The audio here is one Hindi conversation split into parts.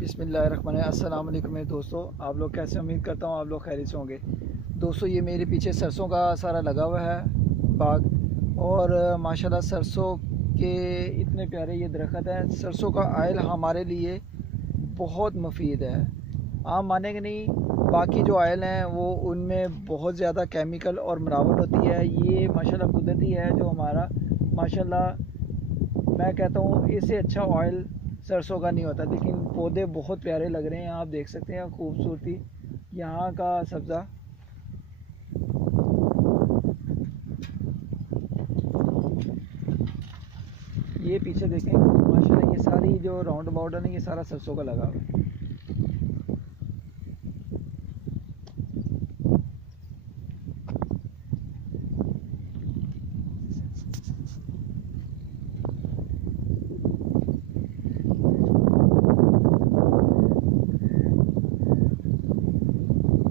बिस्मिल्लाहिर्रहमानिर्रहीम। अस्सलाम वालेकुम मेरे दोस्तों, आप लोग कैसे? उम्मीद करता हूँ आप लोग खैरियत से होंगे। दोस्तों, ये मेरे पीछे सरसों का सारा लगा हुआ है बाग, और माशाल्लाह सरसों के इतने प्यारे ये दरख्त हैं। सरसों का आयल हमारे लिए बहुत मुफीद है। आप मानेंगे नहीं, बाकी जो आयल हैं वो उनमें बहुत ज़्यादा केमिकल और मिलावट होती है। ये माशाल्लाह कुदरती है जो हमारा, माशाल्लाह मैं कहता हूँ इससे अच्छा ऑयल सरसों का नहीं होता। लेकिन पौधे बहुत प्यारे लग रहे हैं, आप देख सकते हैं खूबसूरती यहाँ का सब्ज़ा। ये पीछे देखें माशाल्लाह, ये सारी जो राउंड अबाउट है ना, ये सारा सरसों का लगा हुआ है।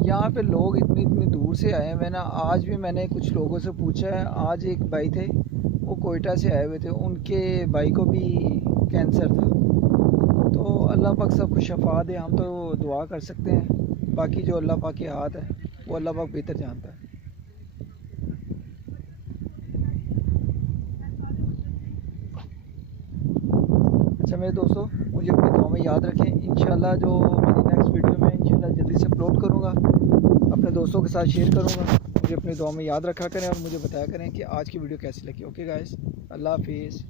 यहाँ पे लोग इतनी इतनी दूर से आए हैं ना। आज भी मैंने कुछ लोगों से पूछा है। आज एक भाई थे, वो कोयटा से आए हुए थे, उनके भाई को भी कैंसर था। तो अल्लाह पाक सबको शफा दे, हम तो दुआ कर सकते हैं। बाकी जो अल्लाह पाक के हाथ है वो अल्लाह पाक बेहतर जानता है। अच्छा मेरे दोस्तों, मुझे अपनी दुआ में याद रखें। इंशाल्लाह जो मेरी नेक्स्ट वीडियो में इंशाल्लाह जल्दी से अपलोड करूँगा, अपने दोस्तों के साथ शेयर करूँगा। मुझे अपनी दुआ में याद रखा करें और मुझे बताया करें कि आज की वीडियो कैसी लगी। ओके गाइस, अल्लाह हाफिज़।